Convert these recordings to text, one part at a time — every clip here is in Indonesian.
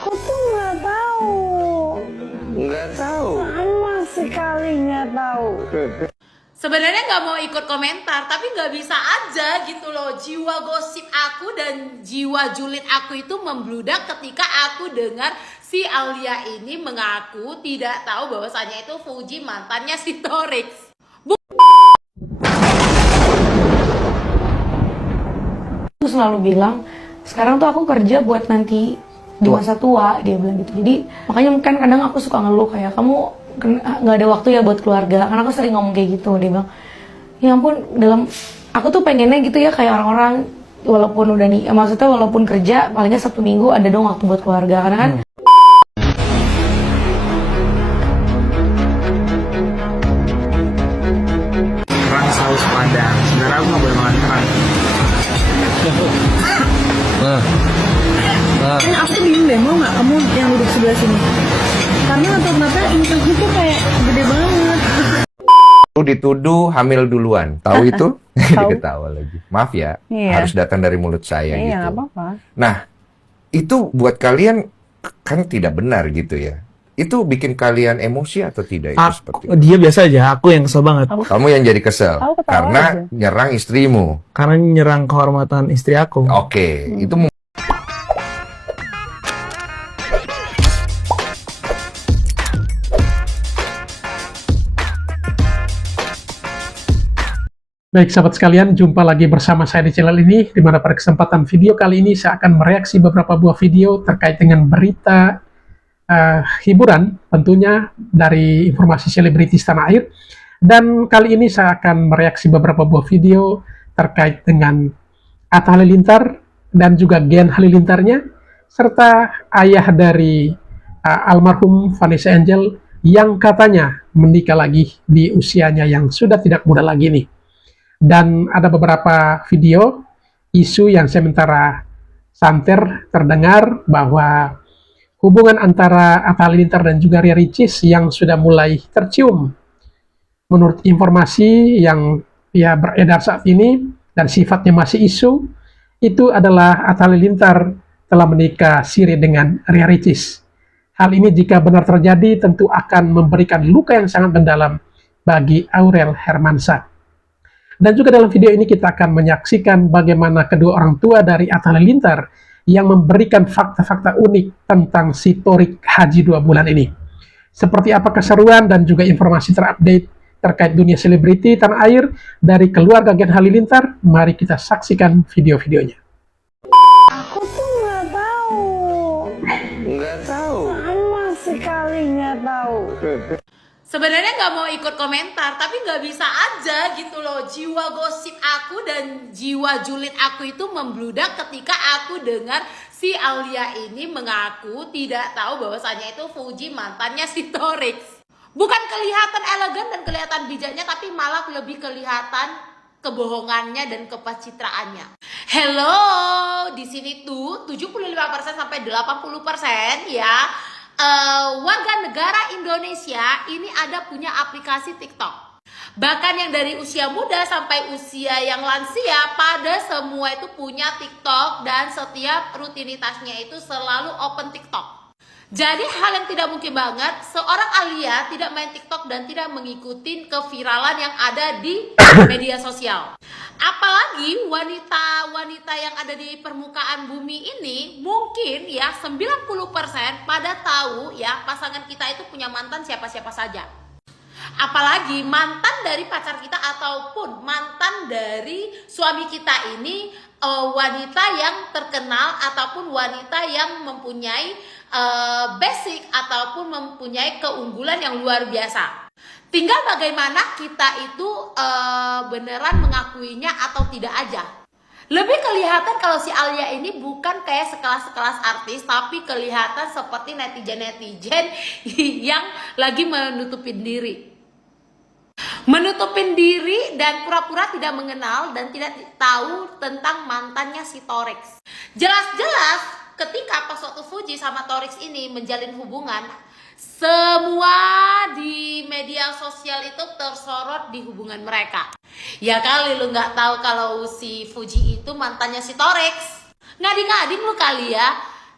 Aku tuh nggak tahu. Nggak tahu. Sama sekali nggak tahu. Sebenarnya nggak mau ikut komentar, tapi nggak bisa aja gitu loh. Jiwa gosip aku dan jiwa julid aku itu membludak ketika aku dengar si Alia ini mengaku tidak tahu bahwasanya itu Fuji mantannya si Torix. Aku selalu bilang, sekarang tuh aku kerja buat nanti di masa tua, dia bilang gitu. Jadi makanya kan kadang aku suka ngeluh kayak, kamu nggak ada waktu ya buat keluarga, karena aku sering ngomong kayak gitu. Dia bilang, ya ampun, aku tuh pengennya gitu ya kayak orang-orang, walaupun udah nih, maksudnya walaupun kerja palingnya Sabtu Minggu ada dong waktu buat keluarga, karena kan Kerang saus padang. Sebenarnya aku nggak boleh makan kerang. Aku bingung deh, mau nggak kamu yang duduk sebelah sini? Karena otot income itu kayak gede banget. Lu dituduh hamil duluan. Tahu itu? Tahu. Ketawa lagi. Maaf ya, Iya. harus datang dari mulut saya Iya, gitu. nggak apa-apa. Nah, itu buat kalian kan tidak benar gitu ya. Itu bikin kalian emosi atau tidak itu seperti itu? Dia biasa aja, aku yang kesel banget. Kamu yang jadi kesel Aku ketawa karena aja. nyerang istrimu. Karena nyerang kehormatan istri aku. Oke, itu Baik sahabat sekalian, jumpa lagi bersama saya di channel ini, di mana pada kesempatan video kali ini saya akan mereaksi beberapa buah video terkait dengan berita hiburan, tentunya dari informasi selebritis tanah air. Dan kali ini saya akan mereaksi beberapa buah video terkait dengan Atta Halilintar dan juga Gen Halilintarnya, serta ayah dari almarhum Vanessa Angel yang katanya menikah lagi di usianya yang sudah tidak muda lagi nih. Dan ada beberapa video isu yang sementara santer terdengar bahwa hubungan antara Atta Halilintar dan juga Ria Ricis yang sudah mulai tercium. Menurut informasi yang beredar saat ini dan sifatnya masih isu, itu adalah Atta Halilintar telah menikah siri dengan Ria Ricis. Hal ini jika benar terjadi tentu akan memberikan luka yang sangat mendalam bagi Aurel Hermansyah. Dan juga dalam video ini kita akan menyaksikan bagaimana kedua orang tua dari Atta Halilintar yang memberikan fakta-fakta unik tentang si Torik Haji 2 bulan ini. Seperti apa keseruan dan juga informasi terupdate terkait dunia selebriti tanah air dari keluarga Gen Halilintar, mari kita saksikan video-videonya. Aku tuh nggak tahu. Nggak tahu. Sama sekali nggak tahu. Sebenarnya nggak mau ikut komentar, tapi nggak bisa aja gitu loh. Jiwa gosip aku dan jiwa julid aku itu membludak ketika aku dengar si Alia ini mengaku tidak tahu bahwasanya itu Fuji mantannya si Torix. Bukan kelihatan elegan dan kelihatan bijaknya, tapi malah lebih kelihatan kebohongannya dan kepencitraannya. Hello, di sini tuh 75% sampai 80% ya. Warga negara Indonesia ini ada punya aplikasi TikTok. Bahkan yang dari usia muda sampai usia yang lansia, pada semua itu punya TikTok dan setiap rutinitasnya itu selalu open TikTok. Jadi hal yang tidak mungkin banget seorang Alia tidak main TikTok dan tidak mengikuti keviralan yang ada di media sosial. Apalagi wanita-wanita yang ada di permukaan bumi ini mungkin ya 90% pada tahu ya pasangan kita itu punya mantan siapa-siapa saja. Apalagi mantan dari pacar kita ataupun mantan dari suami kita ini wanita yang terkenal ataupun wanita yang mempunyai basic ataupun mempunyai keunggulan yang luar biasa. Tinggal bagaimana kita itu beneran mengakuinya atau tidak aja. Lebih kelihatan kalau si Alia ini bukan kayak sekelas-sekelas artis, tapi kelihatan seperti netizen-netizen yang lagi menutupin diri. Menutupin diri dan pura-pura tidak mengenal dan tidak tahu tentang mantannya si Torix. Jelas-jelas ketika pas waktu Fuji sama Torix ini menjalin hubungan, semua di media sosial itu tersorot di hubungan mereka. Ya kali lu nggak tahu kalau si Fuji itu mantannya si Torix. Ngading-ngading lu kali ya.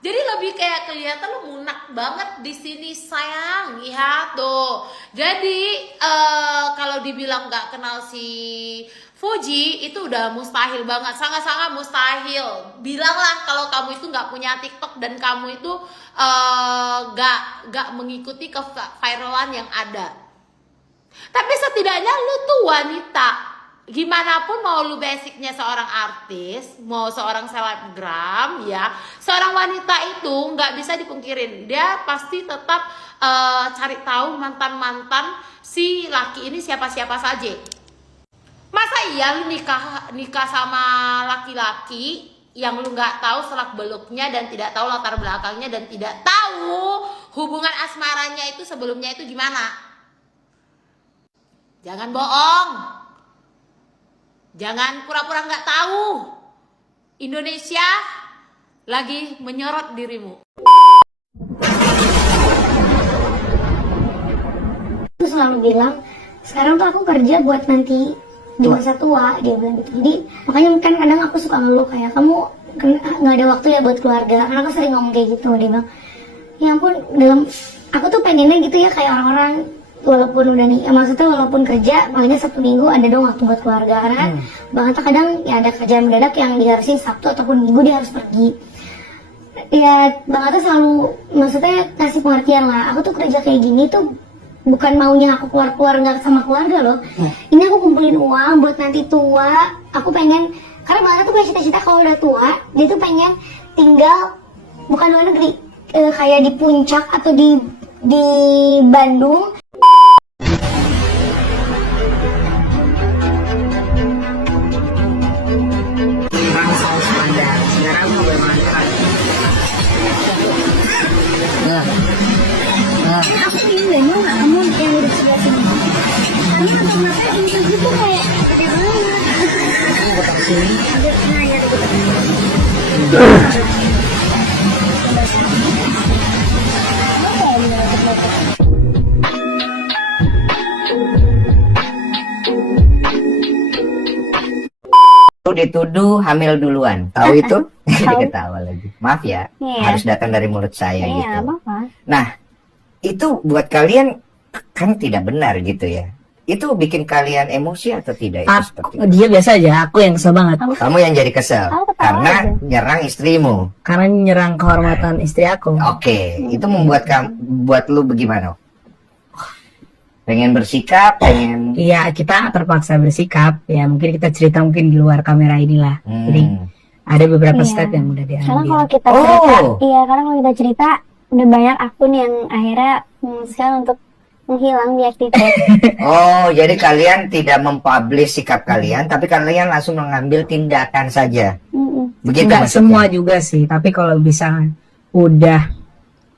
Jadi lebih kayak kelihatan lu munak banget di sini sayang, lihat tuh. Jadi kalau dibilang nggak kenal si Fuji itu udah mustahil banget, sangat-sangat mustahil. Bilanglah kalau kamu itu nggak punya TikTok dan kamu itu nggak mengikuti keviralan yang ada. Tapi setidaknya lu tuh wanita. Gimana pun mau lu basicnya seorang artis, mau seorang selebgram ya, seorang wanita itu nggak bisa dipungkirin, dia pasti tetap cari tahu mantan-mantan si laki ini siapa-siapa saja. Masa iya lu nikah sama laki-laki yang lu nggak tahu selak beluknya dan tidak tahu latar belakangnya dan tidak tahu hubungan asmaranya itu sebelumnya itu gimana? Jangan bohong. Jangan pura-pura nggak tahu. Indonesia lagi menyorot dirimu. Aku selalu bilang, sekarang tuh aku kerja buat nanti di masa tua, dia bilang gitu. Jadi makanya kan kadang aku suka ngeluh kayak, kamu nggak ada waktu ya buat keluarga. Karena aku sering ngomong kayak gitu. Dia bilang, ya ampun, aku tuh pengennya gitu ya kayak orang-orang, walaupun udah nih, maksudnya walaupun kerja paling Sabtu Minggu ada dong waktu buat keluarga. Karena kan Bang Atta kadang ya ada kerjaan mendadak yang diharusin Sabtu ataupun Minggu dia harus pergi. Ya Bang Atta selalu maksudnya kasih pengertian lah. Aku tuh kerja kayak gini tuh bukan maunya aku keluar nggak sama keluarga loh. Ini aku kumpulin uang buat nanti tua. Aku pengen, karena Bang Atta tuh punya cita-cita kalau udah tua dia tuh pengen tinggal bukan luar negeri, kayak di puncak atau di Bandung. Kurang saus padang. Sebenarnya aku nggak boleh makan. Aku ingin gak nyoba kamu yang duduk sebelah sini. Karena kenapa interview tuh kayak gede banget. Aku mau ke sini. Nah ya duduk. Lu dituduh hamil duluan. Tahu itu? Ketawa lagi. Maaf ya. Iya. Harus datang dari mulut saya gitu. Iya, apa-apa. Nah, itu buat kalian kan tidak benar gitu ya. Itu bikin kalian emosi atau tidak? Itu seperti itu? Dia biasa aja, aku yang kesel banget. Kamu yang jadi kesel Aku ketawa karena aja. nyerang istrimu. Karena nyerang kehormatan istri aku. Oke, itu membuat buat lu bagaimana? Pengen bersikap, pengen Iya, kita terpaksa bersikap. Ya mungkin kita cerita mungkin di luar kamera inilah. Jadi ada beberapa Iya. step yang udah Karena diambil. kalau kita cerita, iya karena kalau kita cerita udah banyak akun yang akhirnya memutuskan untuk menghilang di aktivitas. Oh, jadi kalian tidak mempublish sikap kalian, tapi kalian langsung mengambil tindakan saja. Begitu Enggak maksudnya? semua juga sih, tapi kalau bisa udah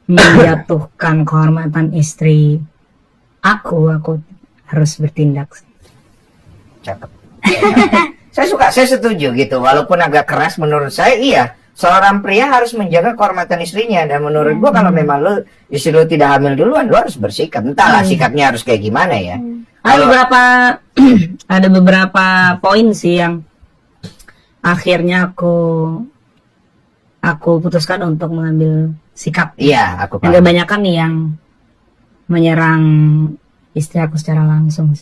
menjatuhkan kehormatan istri aku harus bertindak. Cakep. Saya setuju gitu, walaupun agak keras menurut saya, iya. Seorang pria harus menjaga kehormatan istrinya, dan menurut gua kalau memang lu istri lu tidak hamil duluan, lu harus bersikap. Entahlah sikapnya harus kayak gimana ya. Ada beberapa poin sih yang akhirnya aku putuskan untuk mengambil sikap. Iya, aku Yang paham. kebanyakan nih yang menyerang istri aku secara langsung.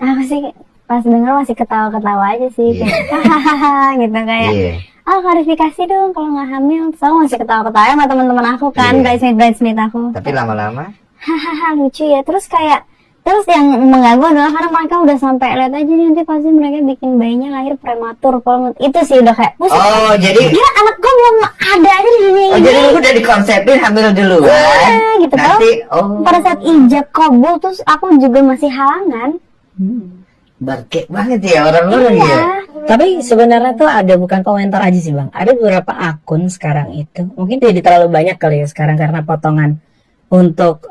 Aku sih pas denger masih ketawa-ketawa aja sih. Iya. Kayak, hahaha gitu kayak. Iya. Klarifikasi dong kalau nggak hamil. So masih ketawa-ketawa sama teman-teman aku kan, Iya. bridesmaid aku. Tapi lama-lama, Hahaha lucu ya. Terus yang mengganggu adalah karena mereka udah sampai lihat aja nih, nanti pasti mereka bikin bayinya lahir prematur. Kalau itu sih udah kayak buset, oh jadi, gila anak gue belum ada aja di dunia oh ini. jadi lu udah dikonsepin hamil duluan. Iya, gitu Nanti, Pada saat ijab kabul terus aku juga masih halangan. barkek banget ya orang-orang ya. Iya. Tapi sebenarnya tuh ada bukan komentar aja sih Bang. Ada beberapa akun sekarang itu, mungkin tidak terlalu banyak kali ya sekarang karena potongan untuk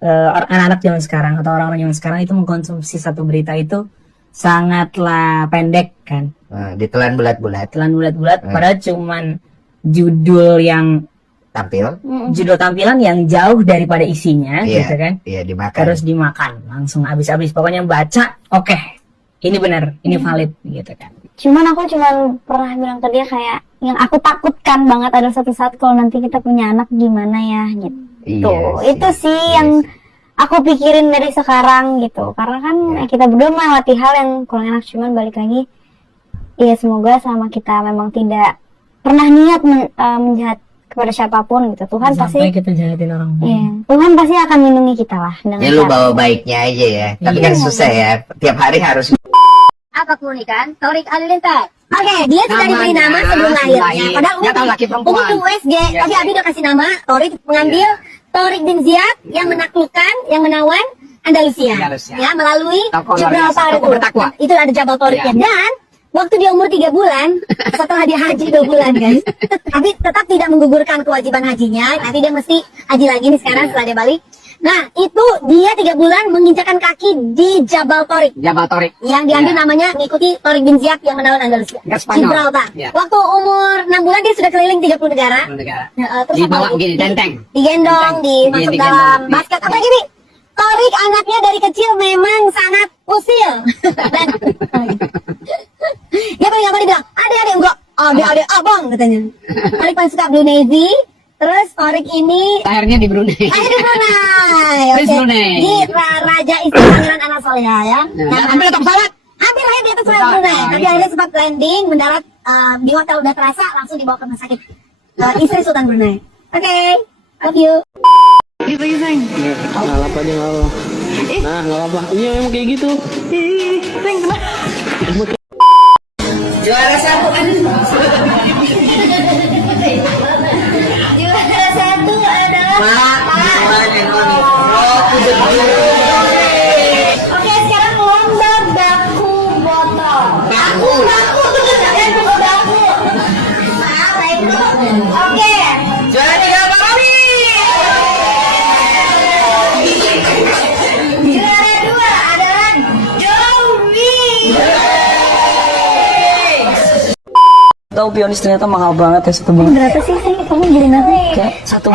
anak-anak zaman sekarang atau orang-orang zaman sekarang itu mengkonsumsi satu berita itu sangatlah pendek kan. Nah, ditelan bulat-bulat, Telan bulat-bulat padahal cuman judul tampilan yang jauh daripada isinya Iya, gitu kan. iya dimakan. Terus dimakan langsung habis-habis, pokoknya baca oke, ini benar, ini valid gitu kan. Cuman aku pernah bilang ke dia kayak, yang aku takutkan banget adalah suatu saat kalau nanti kita punya anak gimana ya gitu. Iya Itu sih yang aku pikirin dari sekarang gitu. Karena kan kita berdua melewati hal yang kurang enak, cuman balik lagi, ya semoga sama kita memang tidak pernah niat menjahat kepada siapapun gitu. Tuhan Sampai pasti kita jahatin orang lain. Iya, Tuhan pasti akan melindungi kita lah dengan Ya lu cara. bawa baiknya aja ya. Tapi kan susah ya. Tiap hari harus Apa keunikan Torik Halilintar? Oke, dia sudah diberi nama sebelum lahirnya. Padahal Nggak tahu laki perempuan. Umi USG, tapi Abi udah kasih nama Torik, mengambil Torik bin Ziyad yang menaklukkan, yang menawan Andalusia. Ya, melalui Tokoh Gibraltar luar biasa, tokoh bertakwa. itu ada Jabal Toriknya. Dan waktu dia umur 3 bulan, setelah dia haji 2 bulan guys, tapi tetap tidak menggugurkan kewajiban hajinya. Nanti dia mesti haji lagi nih sekarang setelah dia balik. Nah, itu dia 3 bulan menginjakan kaki di Jabal Torik. Jabal Torik. Yang diambil namanya mengikuti Torik bin Ziyad yang menawan Andalusia. Ke Spanyol. Gibraltar. Ya. Waktu umur 6 bulan dia sudah keliling 30 negara. Terus Dibawa apa lagi? gini, denteng. Digendong, Denteng. dimasuk Digendong. dalam basket. Apa lagi nih? Torik anaknya dari kecil memang sangat usil. Dan dia paling gampang dibilang, adik-adik enggak, adik-adik abang katanya. Torik paling suka Blue Navy. Terus Torik ini Akhirnya di Brunei. lahir di Brunei. Di Brunei. Di Raja Istri Pangeran Anak Soleha ya. Yang Ambil atas pesawat. hampir lahir di atas pesawat Brunei, tapi akhirnya sempat landing, mendarat di hotel udah terasa, langsung dibawa ke rumah sakit istri Sultan Brunei. Oke, love you. Gitu sayang. Nggak apa aja nggak apa. Nah nggak apa. Iya emang kayak gitu. Ih, sayang kenapa? Juara satu kan. Juara satu adalah Oke, sekarang lomba baku botol. Baku. Kalian baku baku. Maaf, itu. Oke. Juara 3 Bang Robi. Juara 2 adalah Jowi. Tahu pionis ternyata mahal banget ya satu bulan. Berapa sih kamu beli nanti? Kayak satu.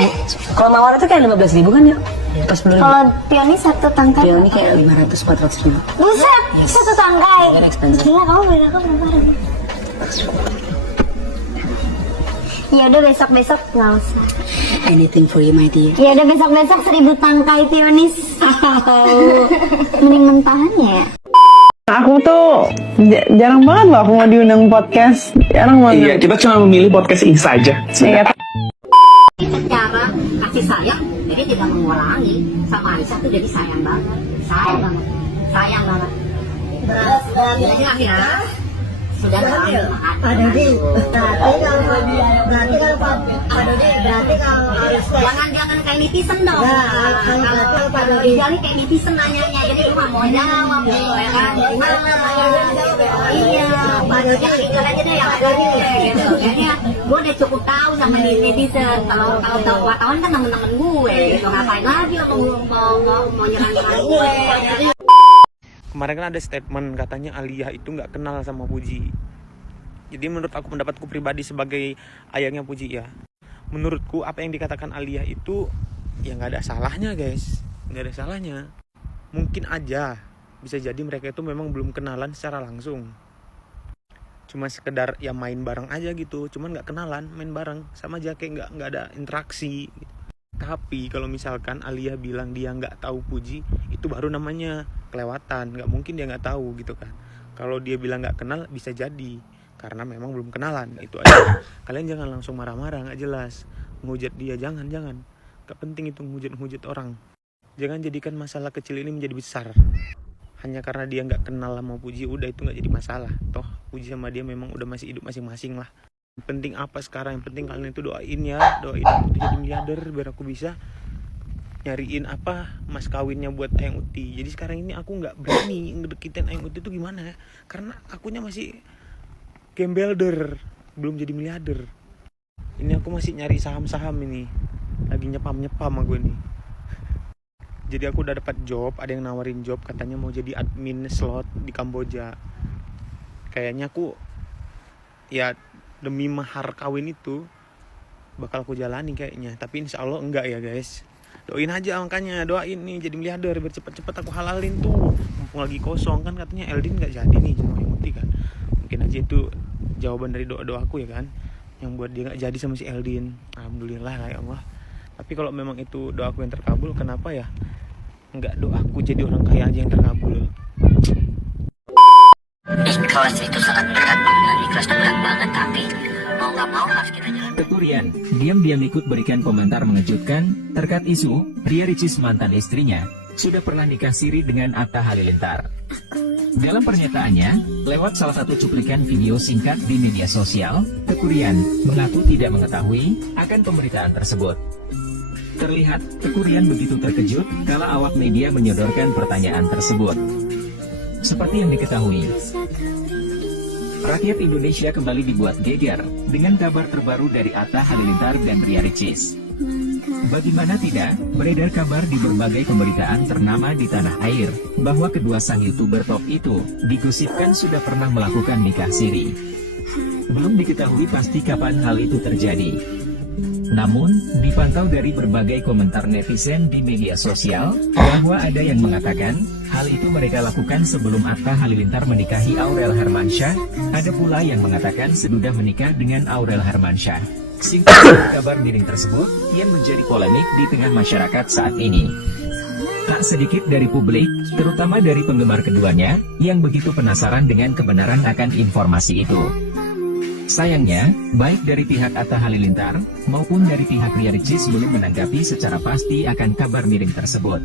Kalau mawar itu kayak 15.000 kan ya? Pas beli Kalau pionis satu tangkai. pionis kayak 500-400.000. Buset, satu tangkai. Very expensive. Gila, kamu beli aku berapa harga? Ya udah besok nggak usah. Anything for you my dear. Ya udah besok 1000 tangkai pionis. Mending mentahannya ya. Aku tuh jarang banget loh aku mau diundang podcast. Jarang Iya, banget. kita cuma memilih podcast ini saja. Iya. Secara kasih sayang, jadi tidak mengurangi. Sama Aisyah tuh jadi sayang banget. Sayang banget. Berarti akhirnya sudah berani Pak Dodi. Berarti kalau jangan kayak netizen dong. Kalau Pak Dodi jangan kayak netizen nanyanya, jadi cuma mau jawab gitu ya kan. Iya, Pak Dodi jujur aja deh yang ada gitu. Kayaknya gue udah cukup tahu sama netizen. Kalau tahu wartawan kan temen-temen gue gitu. Ngapain lagi lo mau nyerang gue? Kemarin kan ada statement katanya Aliyah itu nggak kenal sama Puji. Jadi menurut aku, pendapatku pribadi sebagai ayahnya Puji ya, menurutku apa yang dikatakan Aliyah itu ya nggak ada salahnya guys, nggak ada salahnya. Mungkin aja bisa jadi mereka itu memang belum kenalan secara langsung, cuma sekedar ya main bareng aja gitu, cuman nggak kenalan, main bareng sama aja kayak nggak ada interaksi. Tapi kalau misalkan Aliyah bilang dia nggak tahu Puji, itu baru namanya kelewatan. Nggak mungkin dia nggak tahu gitu kan. Kalau dia bilang nggak kenal, bisa jadi karena memang belum kenalan. Itu aja. Kalian jangan langsung marah-marah, nggak jelas ngehujat dia, jangan. Nggak penting itu ngehujat orang. Jangan jadikan masalah kecil ini menjadi besar hanya karena dia nggak kenal sama Puji. Udah, itu nggak jadi masalah. Toh Puji sama dia memang udah masih hidup masing-masing lah. Yang penting apa sekarang? Yang penting kalian itu doain ya, doain aku tuh jadi miliarder biar aku bisa nyariin apa mas kawinnya buat Ayang Uti. Jadi sekarang ini aku nggak berani ngedeketin Ayang Uti itu gimana ya? Karena akunya masih game builder, belum jadi miliarder. Ini aku masih nyari saham-saham ini, lagi nyepam sama gue nih. Jadi aku udah dapat job, ada yang nawarin job, katanya mau jadi admin slot di Kamboja. Kayaknya aku ya demi mahar kawin itu bakal aku jalani kayaknya, tapi insya Allah enggak ya guys. Doain aja, makanya doain nih jadi miliarder biar cepet-cepet aku halalin tuh, mumpung lagi kosong kan. Katanya Eldin nggak jadi nih sama Ayang Uti kan, Mungkin aja itu jawaban dari doa-doaku ya kan, yang buat dia nggak jadi sama si Eldin. Alhamdulillah lah ya Allah. Tapi kalau memang itu doaku yang terkabul, kenapa ya nggak doaku jadi orang kaya aja yang terkabul? Ikhlas itu sangat berat, dan ikhlas itu berat banget, tapi mau nggak mau harus kita jalan. Teguh Ryan diam-diam ikut berikan komentar mengejutkan terkait isu Ria Ricis mantan istrinya sudah pernah nikah siri dengan Atta Halilintar. Dalam pernyataannya, lewat salah satu cuplikan video singkat di media sosial, Teguh Ryan mengaku tidak mengetahui akan pemberitaan tersebut. Terlihat, Teguh Ryan begitu terkejut kala awak media menyodorkan pertanyaan tersebut. Seperti yang diketahui, rakyat Indonesia kembali dibuat geger dengan kabar terbaru dari Atta Halilintar dan Ria Ricis. Bagaimana tidak, beredar kabar di berbagai pemberitaan ternama di tanah air, bahwa kedua sang YouTuber top itu, digosipkan sudah pernah melakukan nikah siri. Belum diketahui pasti kapan hal itu terjadi. Namun, dipantau dari berbagai komentar netizen di media sosial, bahwa ada yang mengatakan, hal itu mereka lakukan sebelum Atta Halilintar menikahi Aurel Hermansyah, ada pula yang mengatakan sesudah menikah dengan Aurel Hermansyah. Singkat kabar miring tersebut, yang menjadi polemik di tengah masyarakat saat ini. Tak sedikit dari publik, terutama dari penggemar keduanya, yang begitu penasaran dengan kebenaran akan informasi itu. Sayangnya, baik dari pihak Atta Halilintar, maupun dari pihak Ria Ricis belum menanggapi secara pasti akan kabar miring tersebut.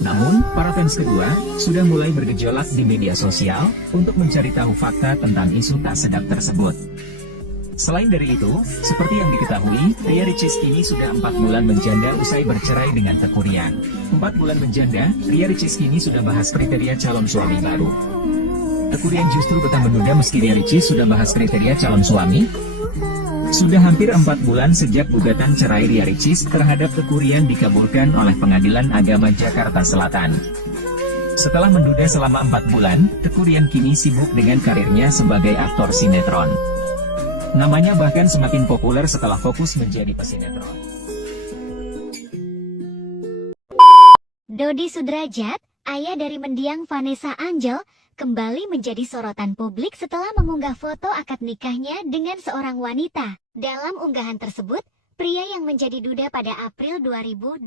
Namun, para fans kedua, sudah mulai bergejolak di media sosial, untuk mencari tahu fakta tentang isu tak sedap tersebut. Selain dari itu, seperti yang diketahui, Ria Ricis kini sudah 4 bulan menjanda usai bercerai dengan Teguh Ryan. 4 bulan menjanda, Ria Ricis kini sudah bahas kriteria calon suami baru. Teguh Ryan justru betah menunda meski Ria Ricis sudah bahas kriteria calon suami. Sudah hampir 4 bulan sejak gugatan cerai Ria Ricis terhadap Teguh Ryan dikabulkan oleh Pengadilan Agama Jakarta Selatan. Setelah menduda selama 4 bulan, Teguh Ryan kini sibuk dengan karirnya sebagai aktor sinetron. Namanya bahkan semakin populer setelah fokus menjadi pesinetron. Dodi Sudrajat, ayah dari mendiang Vanessa Angel, kembali menjadi sorotan publik setelah mengunggah foto akad nikahnya dengan seorang wanita. Dalam unggahan tersebut, pria yang menjadi duda pada April 2022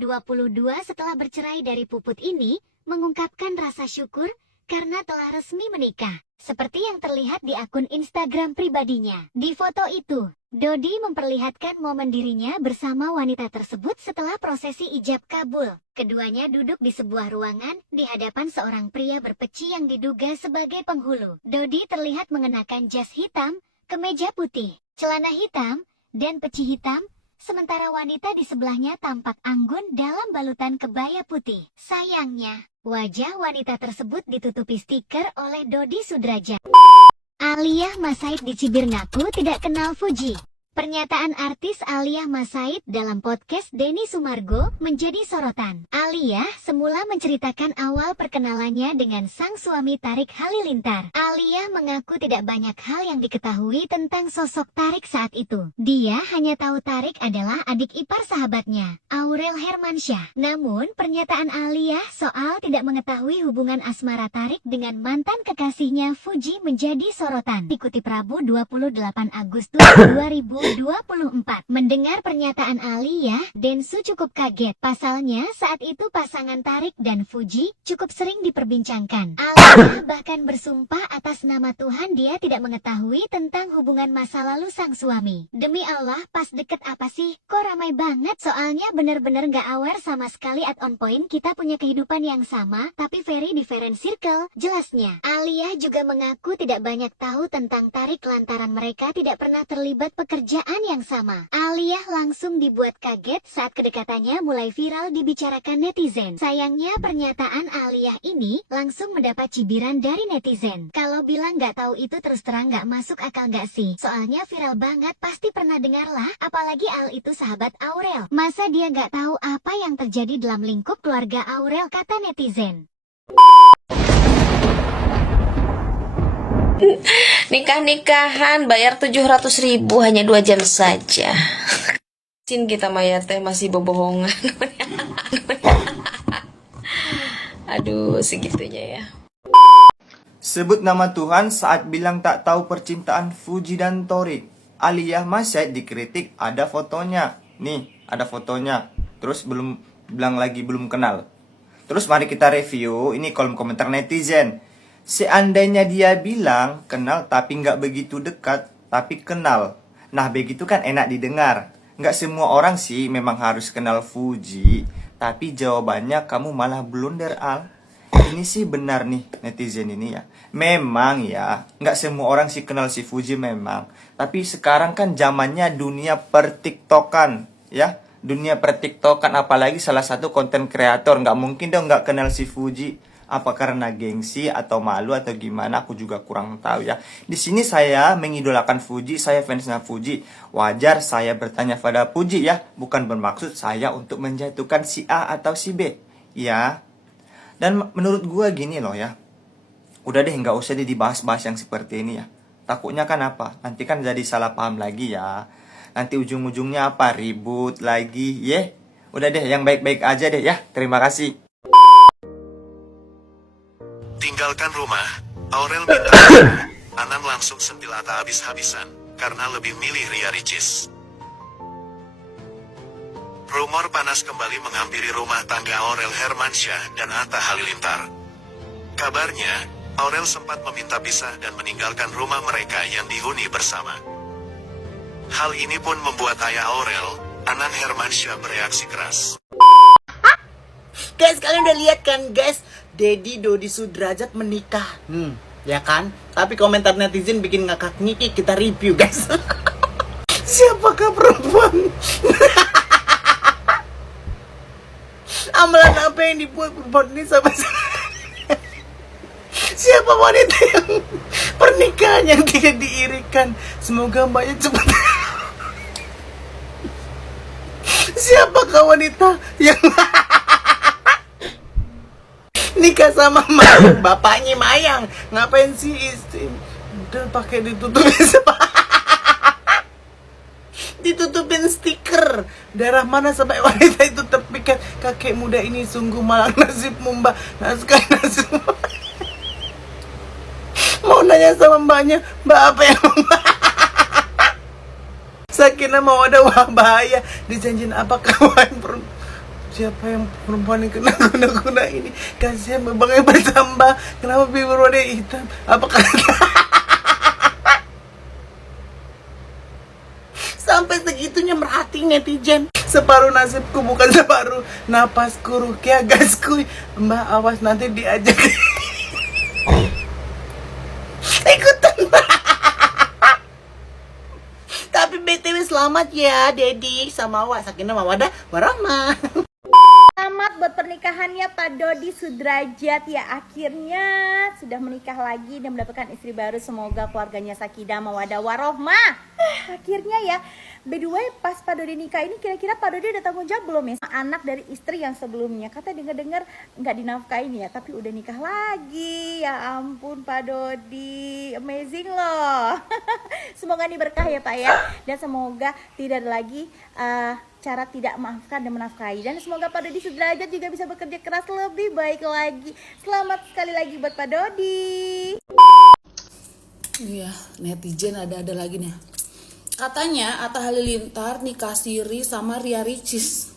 setelah bercerai dari Puput ini, mengungkapkan rasa syukur karena telah resmi menikah. Seperti yang terlihat di akun Instagram pribadinya. Di foto itu, Dodi memperlihatkan momen dirinya bersama wanita tersebut setelah prosesi ijab kabul. Keduanya duduk di sebuah ruangan di hadapan seorang pria berpeci yang diduga sebagai penghulu. Dodi terlihat mengenakan jas hitam, kemeja putih, celana hitam, dan peci hitam, sementara wanita di sebelahnya tampak anggun dalam balutan kebaya putih. Sayangnya, wajah wanita tersebut ditutupi stiker oleh Dodi Sudrajat. Aliyah Masaid di Cibir ngaku tidak kenal Fuji. Pernyataan artis Aliyah Masaid dalam podcast Denny Sumargo menjadi sorotan. Aliyah semula menceritakan awal perkenalannya dengan sang suami Tarik Halilintar. Aliyah mengaku tidak banyak hal yang diketahui tentang sosok Tarik saat itu. Dia hanya tahu Tarik adalah adik ipar sahabatnya, Aurel Hermansyah. Namun, pernyataan Aliyah soal tidak mengetahui hubungan asmara Tarik dengan mantan kekasihnya Fuji menjadi sorotan. Dikutip Rabu 28 Agustus 2024. Mendengar pernyataan Aliyah, Densu cukup kaget. Pasalnya, saat itu pasangan Tarik dan Fuji cukup sering diperbincangkan. Aliyah bahkan bersumpah atas nama Tuhan dia tidak mengetahui tentang hubungan masa lalu sang suami. Demi Allah, pas deket apa sih? Kok ramai banget? Soalnya bener-bener gak aware sama sekali at on point kita punya kehidupan yang sama, tapi very different circle, jelasnya. Aliyah juga mengaku tidak banyak tahu tentang Tarik lantaran mereka tidak pernah terlibat pekerjaan yang sama. Aliyah langsung dibuat kaget saat kedekatannya mulai viral dibicarakan netizen. Sayangnya pernyataan Aliyah ini langsung mendapat cibiran dari netizen. Kalau bilang gak tahu itu terus terang gak masuk akal gak sih? Soalnya viral banget, pasti pernah dengar lah. Apalagi Al itu sahabat Aurel. Masa dia gak tahu apa yang terjadi dalam lingkup keluarga Aurel, kata netizen. Nikah-nikahan bayar 700.000 hanya 2 jam saja. Sin kita mayat teh masih bobohongan. Aduh, segitunya ya. Sebut nama Tuhan saat bilang tak tahu percintaan Fuji dan Torik. Aliyah Masyad dikritik, ada fotonya. Nih, ada fotonya. Terus belum bilang lagi belum kenal. Terus mari kita review, ini kolom komentar netizen. Seandainya dia bilang kenal tapi nggak begitu dekat, tapi kenal. Nah, begitu kan enak didengar. Nggak semua orang sih memang harus kenal Fuji. Tapi jawabannya kamu malah blunder, Al. Ini sih benar nih netizen ini ya. Memang ya, nggak semua orang sih kenal si Fuji memang. Tapi sekarang kan zamannya dunia per-tiktokan ya. Dunia per-tiktokan, apalagi salah satu konten kreator. Nggak mungkin dong nggak kenal si Fuji. Apa karena gengsi atau malu atau gimana, aku juga kurang tahu ya. Di sini saya mengidolakan Fuji, saya fansnya Fuji. Wajar saya bertanya pada Fuji ya, bukan bermaksud saya untuk menjatuhkan si A atau si B. Ya. Dan menurut gua gini loh ya. Udah deh, nggak usah dibahas-bahas yang seperti ini ya. Takutnya kan apa? Nanti kan jadi salah paham lagi ya. Nanti ujung-ujungnya apa? Ribut lagi, ye. Udah deh, yang baik-baik aja deh ya. Terima kasih. Tinggalkan rumah, Aurel minta Anan langsung sentil Atta habis-habisan, karena lebih milih Ria Ricis. Rumor panas kembali menghampiri rumah tangga Aurel Hermansyah dan Atta Halilintar. Kabarnya, Aurel sempat meminta pisah dan meninggalkan rumah mereka yang dihuni bersama. Hal ini pun membuat ayah Aurel, Anan Hermansyah, bereaksi keras. Guys, kalian udah lihat kan guys, Dedi Dodi Sudrajat menikah. Ya kan? Tapi komentar netizen bikin ngakak ngiki, kita review guys. Siapakah perempuan? Amalan apa yang dibuat perempuan ini sampai siapa wanita yang pernikahan yang tidak diirikan? Semoga mbaknya cepat. Siapakah wanita yang nikah sama Mayang, bapaknya Mayang? Ngapain sih istri udah pakai ditutupin ditutupin stiker. Darah mana sampai wanita itu terpikat? Kakek muda ini sungguh malang nasibmu, Mbak. Naskah nasibmu. Mau nanya sama mbaknya, Mbak apa yang Sakinah mawaddah wah bahaya. Dijanjin apa kawan? Siapa yang perempuan yang kena guna-guna ini? Kasihan babangnya bertambah. Kenapa bibir warna hitam? Apakah sampai segitunya merhati netizen? Separuh nasibku bukan separuh napasku, Rukia gasku. Mbak awas nanti diajak ikutan. Tapi BTW selamat ya Dedi sama Wak Sakinah mawaddah warahmah. Selamat buat pernikahannya Pak Dodi Sudrajat ya, akhirnya sudah menikah lagi dan mendapatkan istri baru. Semoga keluarganya sakinah mawaddah warahmah. Akhirnya ya. By the way, pas Pak Dodi nikah ini kira-kira Pak Dodi ada tanggung jawab belum ya sama anak dari istri yang sebelumnya? Kata dengar-dengar nggak dinafkain ya, tapi udah nikah lagi. Ya ampun Pak Dodi, amazing loh. Semoga ini berkah ya Pak ya, dan semoga tidak ada lagi cara tidak maafkan dan menafkahi. Dan semoga Pak Dodi Sudrajat juga bisa bekerja keras lebih baik lagi. Selamat sekali lagi buat Pak Dodi. Iya, netizen ada lagi nih. Katanya Atta Halilintar nikah siri sama Ria Ricis.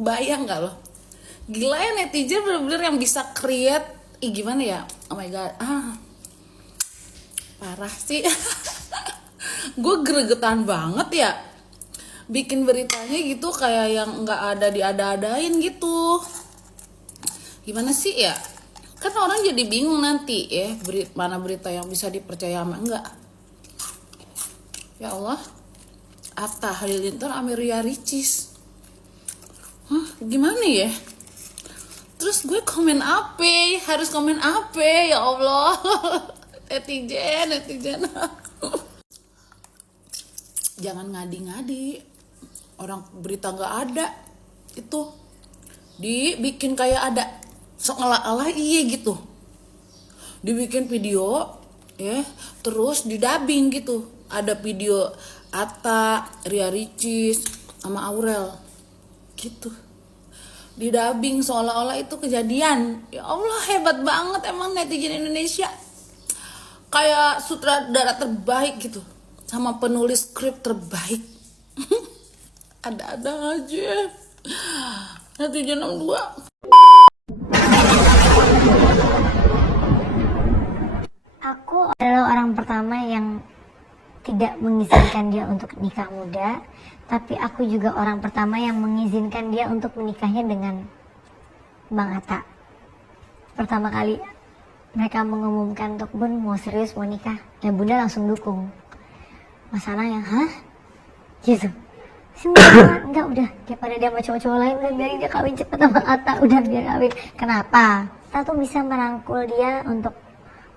Kebayang gak lo? Gila ya netizen bener-bener yang bisa create. Gimana ya? Oh my god. Parah sih. Gue gregetan banget ya. Bikin beritanya gitu kayak yang gak ada diada-adain gitu. Gimana sih ya? Kan orang jadi bingung nanti ya, mana berita yang bisa dipercaya sama enggak. Ya Allah, Atta Halilintar sama Ria Ricis. Gimana ya? Terus gue komen apa? Harus komen apa? Ya Allah. Netizen. Jangan ngadi-ngadi. Orang berita gak ada. Itu dibikin kayak ada. Seolah-olah iya gitu. Dibikin video ya, terus didubbing gitu. Ada video Atta, Ria Ricis, sama Aurel gitu. Didubbing seolah-olah itu kejadian. Ya Allah, hebat banget emang netizen Indonesia. kayak sutradara terbaik gitu, sama penulis skrip terbaik. Ada-ada aja netizen 62. Aku adalah orang pertama yang tidak mengizinkan dia untuk nikah muda, tapi aku juga orang pertama yang mengizinkan dia untuk menikahnya dengan Bang Atta. Pertama kali mereka mengumumkan untuk Bun mau serius mau nikah, ya Bunda langsung dukung. Masalah yang hah? Gitu. Enggak udah, daripada dia sama cowok-cowok lain, udah biarin dia kawin cepet sama Atta, udah biar kawin. Kenapa? Kita tuh bisa merangkul dia untuk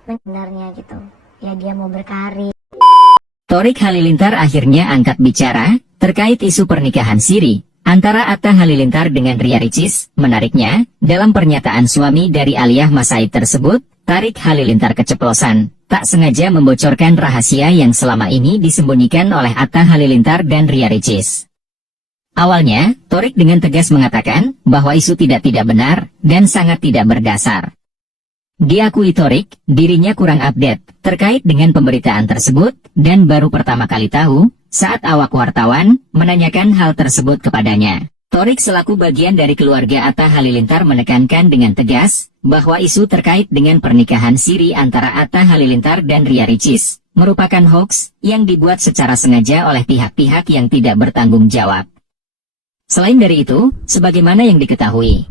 sebenarnya gitu. Ya dia mau berkarir. Thorik Halilintar akhirnya angkat bicara terkait isu pernikahan siri antara Atta Halilintar dengan Ria Ricis. Menariknya, dalam pernyataan suami dari Aliyah Mas Said tersebut, Thorik Halilintar keceplosan, tak sengaja membocorkan rahasia yang selama ini disembunyikan oleh Atta Halilintar dan Ria Ricis. Awalnya, Thorik dengan tegas mengatakan bahwa isu tidak benar dan sangat tidak berdasar. Diakui Thorik, dirinya kurang update terkait dengan pemberitaan tersebut dan baru pertama kali tahu saat awak wartawan menanyakan hal tersebut kepadanya. Thorik selaku bagian dari keluarga Atta Halilintar menekankan dengan tegas bahwa isu terkait dengan pernikahan siri antara Atta Halilintar dan Ria Ricis merupakan hoax yang dibuat secara sengaja oleh pihak-pihak yang tidak bertanggung jawab. Selain dari itu, sebagaimana yang diketahui,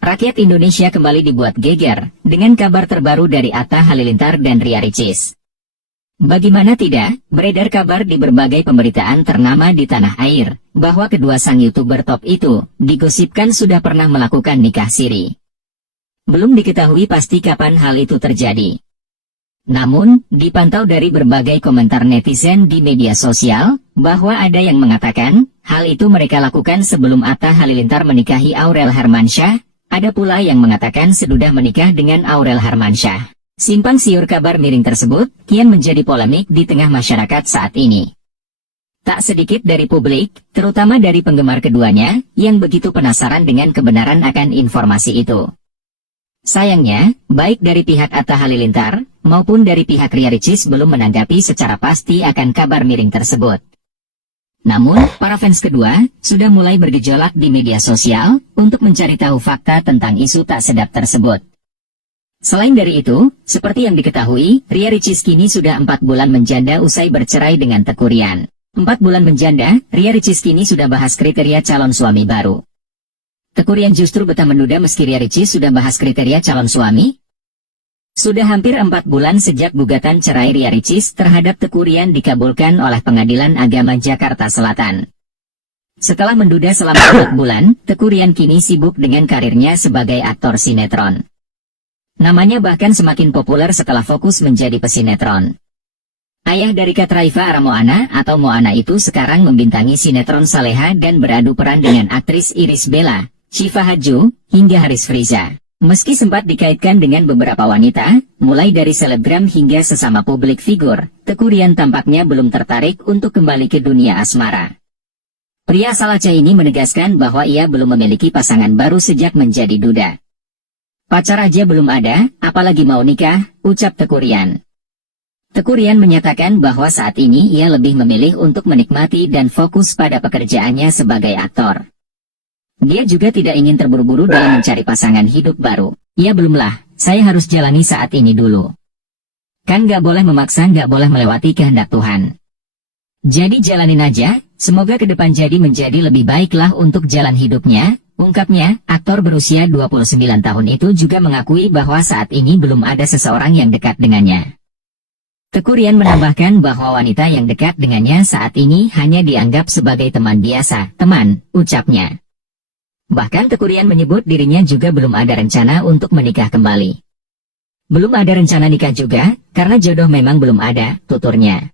rakyat Indonesia kembali dibuat geger dengan kabar terbaru dari Atta Halilintar dan Ria Ricis. Bagaimana tidak, beredar kabar di berbagai pemberitaan ternama di tanah air, bahwa kedua sang YouTuber top itu digosipkan sudah pernah melakukan nikah siri. Belum diketahui pasti kapan hal itu terjadi. Namun, dipantau dari berbagai komentar netizen di media sosial, bahwa ada yang mengatakan, hal itu mereka lakukan sebelum Atta Halilintar menikahi Aurel Hermansyah. Ada pula yang mengatakan sudah menikah dengan Aurel Hermansyah. Simpang siur kabar miring tersebut kian menjadi polemik di tengah masyarakat saat ini. Tak sedikit dari publik, terutama dari penggemar keduanya, yang begitu penasaran dengan kebenaran akan informasi itu. Sayangnya, baik dari pihak Atta Halilintar maupun dari pihak Ria Ricis belum menanggapi secara pasti akan kabar miring tersebut. Namun, para fans kedua sudah mulai bergejolak di media sosial untuk mencari tahu fakta tentang isu tak sedap tersebut. Selain dari itu, seperti yang diketahui, Ria Ricis kini sudah 4 bulan menjanda usai bercerai dengan Teuku Ryan. 4 bulan menjanda, Ria Ricis kini sudah bahas kriteria calon suami baru. Teuku Ryan justru betah menduda meski Ria Ricis sudah bahas kriteria calon suami. Sudah hampir 4 bulan sejak gugatan cerai Ria Ricis terhadap Teuku Ryan dikabulkan oleh Pengadilan Agama Jakarta Selatan. Setelah menduda selama 4 bulan, Teuku Ryan kini sibuk dengan karirnya sebagai aktor sinetron. Namanya bahkan semakin populer setelah fokus menjadi pesinetron. Ayah dari Katraifa Aramoana atau Moana itu sekarang membintangi sinetron Saleha dan beradu peran dengan aktris Iris Bella, Syifa Hadjo, hingga Haris Friza. Meski sempat dikaitkan dengan beberapa wanita, mulai dari selebgram hingga sesama publik figur, Teuku Ryan tampaknya belum tertarik untuk kembali ke dunia asmara. Pria asal Aceh ini menegaskan bahwa ia belum memiliki pasangan baru sejak menjadi duda. Pacar aja belum ada, apalagi mau nikah, ucap Teuku Ryan. Teuku Ryan menyatakan bahwa saat ini ia lebih memilih untuk menikmati dan fokus pada pekerjaannya sebagai aktor. Dia juga tidak ingin terburu-buru dalam mencari pasangan hidup baru. Ya belumlah, saya harus jalani saat ini dulu. Kan gak boleh memaksa, gak boleh melewati kehendak Tuhan. Jadi jalanin aja, semoga ke depan jadi menjadi lebih baiklah untuk jalan hidupnya. Ungkapnya, aktor berusia 29 tahun itu juga mengakui bahwa saat ini belum ada seseorang yang dekat dengannya. Teuku Ryan menambahkan bahwa wanita yang dekat dengannya saat ini hanya dianggap sebagai teman biasa, teman, ucapnya. Bahkan Teuku Ryan menyebut dirinya juga belum ada rencana untuk menikah kembali. Belum ada rencana nikah juga, karena jodoh memang belum ada, tuturnya.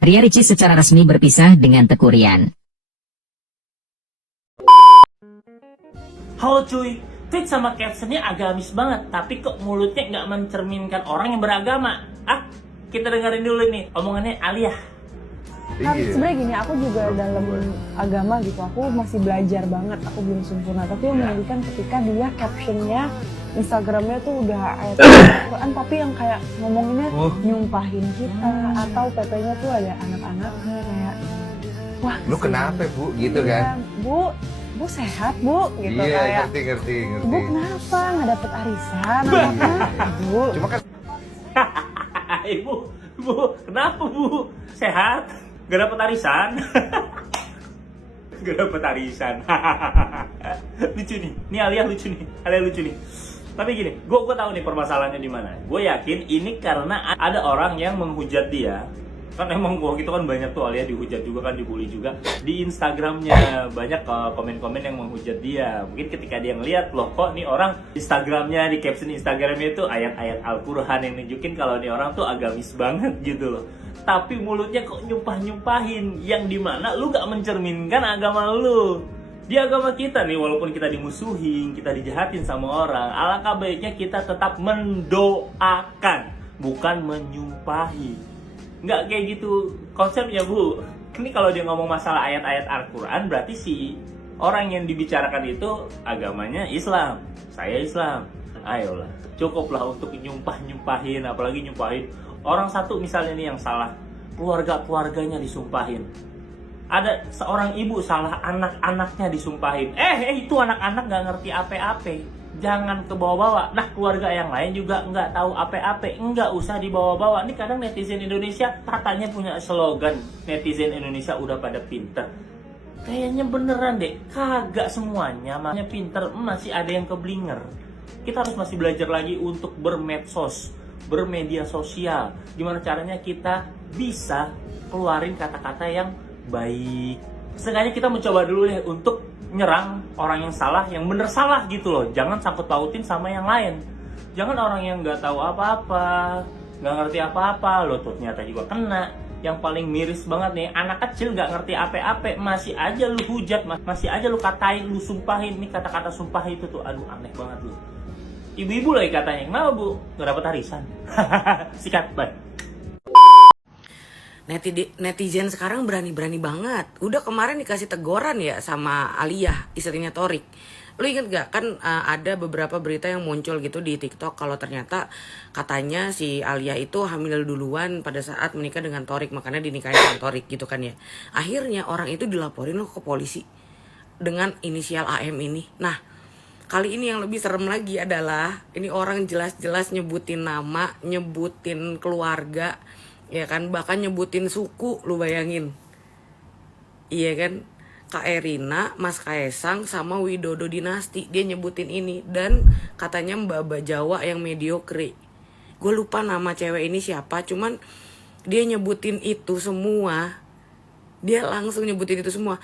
Ria Ricis secara resmi berpisah dengan Teuku Ryan. Halo cuy, tweet sama captionnya agamis banget, tapi kok mulutnya nggak mencerminkan orang yang beragama. Kita dengerin dulu nih omongannya Aliyah. Sebenarnya gini, aku juga dalam agama gitu, aku masih belajar banget, aku belum sempurna. Tapi yang menyedihkan ketika dia captionnya Instagramnya tuh udah ayat Al-Quran tapi yang kayak ngomonginnya nyumpahin kita atau PP-nya tuh ada anak-anaknya kayak wah Lu kenapa Bu gitu kan? Bu sehat Bu gitu Iya, kayak ngerti. Bu kenapa nggak dapet arisan apa Bu? Cuma kan Ibu, kenapa Bu? Sehat? Gak dapet arisan? Gak dapet arisan. Lucu nih. Ini Alia lucu nih. Tapi gini, gue tahu nih permasalahannya di mana. Gue yakin ini karena ada orang yang menghujat dia. Kan emang waktu itu kan banyak tuh Alia dihujat juga kan, dibully juga di Instagramnya, banyak komen-komen yang menghujat dia. Mungkin ketika dia ngeliat, loh kok nih orang Instagramnya, di caption Instagramnya itu ayat-ayat Al-Quran yang nunjukin kalau nih orang tuh agamis banget gitu loh. Tapi mulutnya kok nyumpahin, yang dimana lu gak mencerminkan agama lu. Di agama kita nih, walaupun kita dimusuhin, kita dijahatin sama orang, alangkah baiknya kita tetap mendoakan, bukan menyumpahi. Nggak kayak gitu konsepnya Bu. Ini kalau dia ngomong masalah ayat-ayat Al-Quran, berarti si orang yang dibicarakan itu agamanya Islam. Saya Islam. Ayolah, cukuplah untuk nyumpahin, apalagi nyumpahin orang satu misalnya nih yang salah, keluarganya disumpahin. Ada seorang ibu salah, anak-anaknya disumpahin. Itu anak-anak nggak ngerti apa-apa. Jangan ke bawah-bawah. Nah, keluarga yang lain juga nggak tahu apa-apa. Nggak usah dibawa-bawa. Ini kadang netizen Indonesia katanya punya slogan, netizen Indonesia udah pada pinter. Kayaknya beneran deh, kagak semuanya makanya pinter, masih ada yang keblinger. Kita harus masih belajar lagi untuk bermedsos, bermedia sosial. Gimana caranya kita bisa keluarin kata-kata yang baik. Setidaknya kita mencoba dulu deh untuk nyerang orang yang salah, yang bener salah gitu loh. Jangan sangkut pautin sama yang lain. Jangan orang yang nggak tahu apa-apa, nggak ngerti apa-apa, lo tuh ternyata juga kena. Yang paling miris banget nih, anak kecil nggak ngerti apa-apa, masih aja lu hujat, masih aja lu katain, lu sumpahin. Nih kata-kata sumpah itu tuh, aduh aneh banget lu. Ibu-ibu lagi katanya, kenapa Bu? Nggak dapat arisan. Sikat, bye. Netizen sekarang berani-berani banget. Udah kemarin dikasih teguran ya sama Aliyah, istrinya Thorik. Lu inget gak kan ada beberapa berita yang muncul gitu di TikTok kalau ternyata katanya si Aliyah itu hamil duluan pada saat menikah dengan Thorik, makanya dinikahin dengan Thorik gitu kan ya. Akhirnya orang itu dilaporin loh ke polisi dengan inisial AM ini. Nah, kali ini yang lebih serem lagi adalah ini orang jelas-jelas nyebutin nama, nyebutin keluarga, ya kan, bahkan nyebutin suku, lu bayangin. Iya kan, Kak Erina, Mas Kaesang, sama Widodo Dinasti, dia nyebutin ini. Dan katanya Mbak Jawa yang mediocre. Gue lupa nama cewek ini siapa, cuman dia nyebutin itu semua. Dia langsung nyebutin itu semua.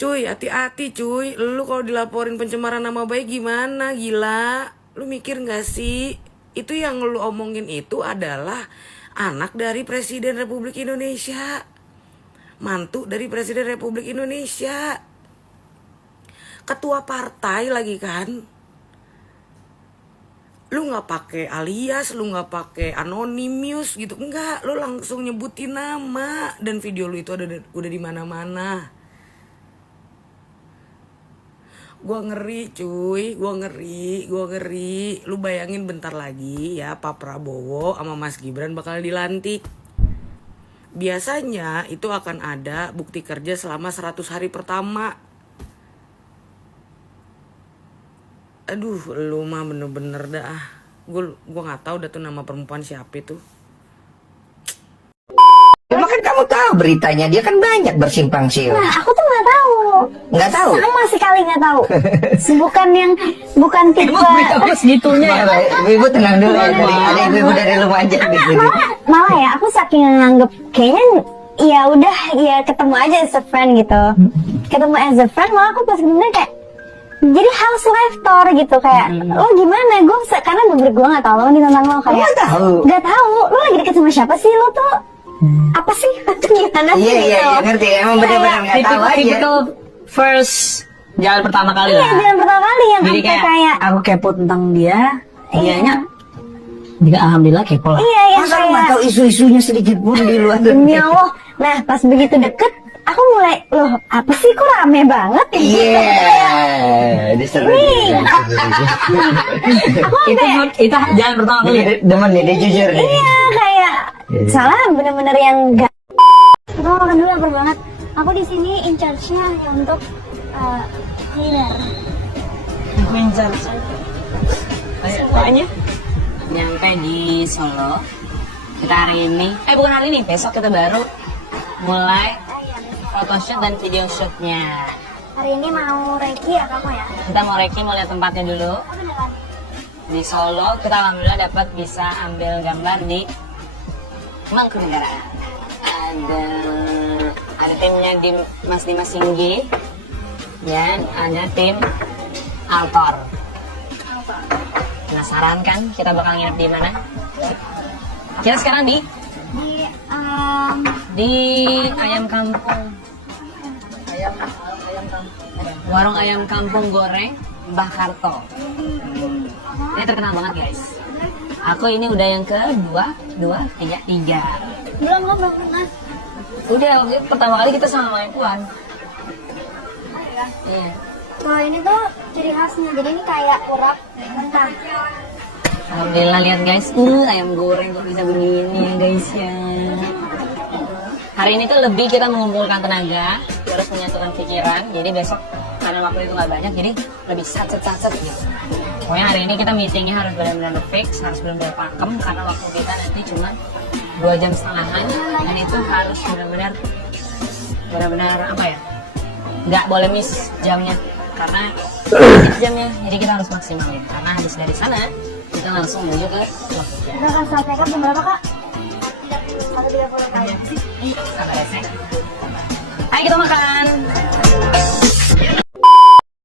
Cuy, hati-hati cuy, lu kalau dilaporin pencemaran nama baik gimana, gila? Lu mikir gak sih? Itu yang lu omongin itu adalah anak dari Presiden Republik Indonesia, mantu dari Presiden Republik Indonesia, ketua partai lagi kan. Lu nggak pakai alias, lu nggak pakai anonymous gitu, enggak, lu langsung nyebutin nama dan video lu itu udah di mana-mana. Gua ngeri cuy, gua ngeri. Lu bayangin bentar lagi ya Pak Prabowo sama Mas Gibran bakal dilantik. Biasanya itu akan ada bukti kerja selama 100 hari pertama. Aduh, lu mah bener-bener dah. Gua nggak tahu dah tuh nama perempuan siapa itu. Cuma kan kamu tahu beritanya, dia kan banyak bersimpang siur. Nah, aku tuh nggak tahu. Nggak tahu? Sama sekali nggak tahu. Bukan tipe segitunya ya. Ibu tenang dulu ya, ada ibu dari Lumajang di sini. Malah ya, aku saking nganggep kayaknya ya udah ya ketemu aja as a friend gitu. Ketemu as a friend, malah aku pas sebenarnya kayak jadi housewife tour gitu kayak lo gimana? Gue karena gue nggak tahu nih tentang lo kayak nggak tahu. Lo lagi deket sama siapa sih lo tuh? Apa sih itu gimana sih? Iya ngerti, emang benar-benar nggak tahu aja. Typical first jalan pertama kali lah. Iya, jalan pertama kali yang jadi kayak aku kepo tentang dia, dianya juga alhamdulillah kepo lah. Iya, yang masa lu nggak tahu isu-isunya sedikit pun di luar? Demi Allah. Nah, pas begitu deket, aku mulai loh apa sih kok rame banget? Iya. Ini seru. Itu jangan pertama kali. Demen nih, dia jujur nih. Iya, kayak salah bener-bener yang enggak. Kita makan dulu, lapar banget. Aku di sini in charge-nya hanya untuk cleaner. In charge. Semuanya. Nyampe di Solo. Kita hari ini, bukan hari ini, besok kita baru mulai photoshoot dan video shootnya. Hari ini mau Reiki ya kamu ya? Kita mau Reiki, mau lihat tempatnya dulu. Di Solo kita alhamdulillah dapat bisa ambil gambar di Mangkunegaran. Ada timnya di Mas Dimas Singgi dan ada tim Altor. Penasaran kan kita bakal nginep di mana? Kita sekarang di Ayam Kampung. Warung ayam kampung goreng Mbah Karto. Ini terkenal banget guys. Aku ini udah yang kedua, tiga. Belum pernah. Udah, pertama kali kita sama Mami Puan. Iya. Kalau ini tuh ciri khasnya, jadi ini kayak urap mentah. Alhamdulillah lihat guys, ayam goreng kok bisa begini ya guys ya. Hari ini tuh lebih kita mengumpulkan tenaga, terus menyatukan pikiran. Jadi besok karena waktu itu nggak banyak, jadi lebih sacet gitu. Pokoknya hari ini kita meetingnya harus benar-benar fix, harus benar-benar pakem karena waktu kita nanti cuma 2 jam setengahan dan itu harus benar-benar apa ya? Nggak boleh miss jamnya karena jamnya. Jadi kita harus maksimalin karena habis dari sana kita langsung menuju ke Jogja. Kita akan selesai kan jam berapa kak? 1.30 kali. Sabar ya, Sek. Ayo kita makan.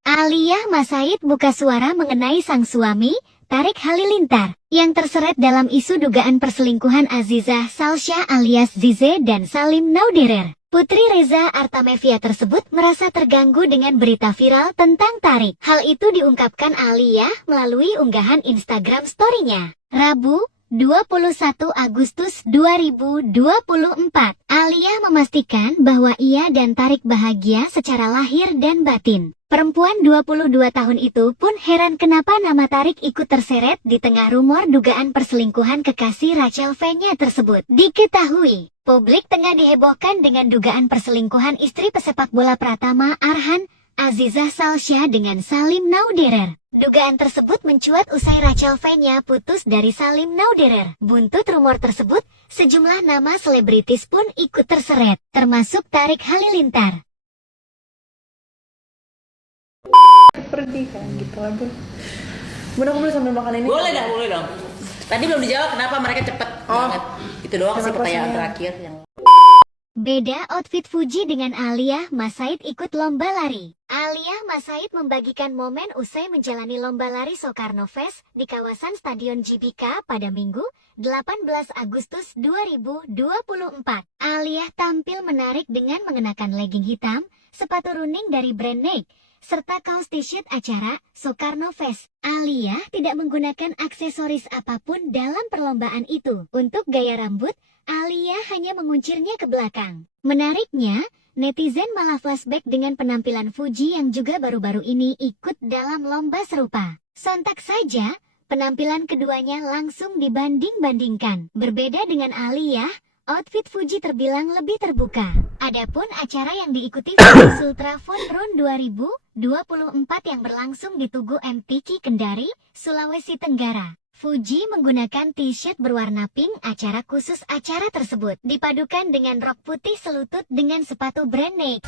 Aliyah Masaid buka suara mengenai sang suami, Tarik Halilintar, yang terseret dalam isu dugaan perselingkuhan Azizah Salsya alias Zize dan Salim Naudirer. Putri Reza Artamevia tersebut merasa terganggu dengan berita viral tentang Tarik. Hal itu diungkapkan Aliyah melalui unggahan Instagram story-nya. Rabu, 21 Agustus 2024. Aliyah memastikan bahwa ia dan Tarik bahagia secara lahir dan batin. Perempuan 22 tahun itu pun heran kenapa nama Tarik ikut terseret di tengah rumor dugaan perselingkuhan kekasih Rachel V-nya tersebut. Diketahui, publik tengah dihebohkan dengan dugaan perselingkuhan istri pesepak bola Pratama Arhan, Azizah Salsya dengan Salim Naudirer. Dugaan tersebut mencuat usai Rachel V-nya putus dari Salim Naudirer. Buntut rumor tersebut, sejumlah nama selebritis pun ikut terseret, termasuk Tarik Halilintar. Pergi kan gitu lah bun. Bun aku boleh sambil makan ini? Boleh dong. Tadi belum dijawab kenapa mereka cepet banget. Itu doang sih pertanyaan terakhir yang. Beda outfit Fuji dengan Aliyah Masaid ikut lomba lari. Aliyah Masaid membagikan momen usai menjalani lomba lari Soekarno Fest di kawasan Stadion GBK pada Minggu, 18 Agustus 2024. Aliyah tampil menarik dengan mengenakan legging hitam, sepatu running dari brand Nike, serta kaos t-shirt acara Soekarno Fest. Aliyah tidak menggunakan aksesoris apapun dalam perlombaan itu. Untuk gaya rambut, Aliyah hanya menguncirnya ke belakang. Menariknya, netizen malah flashback dengan penampilan Fuji yang juga baru-baru ini ikut dalam lomba serupa. Sontak saja, penampilan keduanya langsung dibanding-bandingkan. Berbeda dengan Aliyah, outfit Fuji terbilang lebih terbuka. Adapun acara yang diikuti Fuji Ultra Fun Run 2024 yang berlangsung di Tugu MTQ Kendari, Sulawesi Tenggara. Fuji menggunakan t-shirt berwarna pink. Acara khusus acara tersebut dipadukan dengan rok putih selutut dengan sepatu brand Nike.